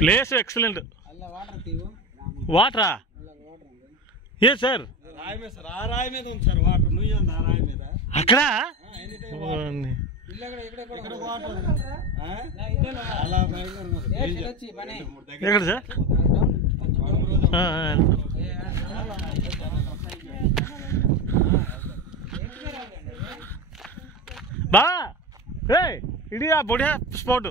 Place excellent. వాటరా ఏ sir? రాయి మీద ఉంది సార్ వాటర్. రాయి మీద అక్కడ ఎక్కడ సార్? బా ఇడియా బొడియా స్పాట్.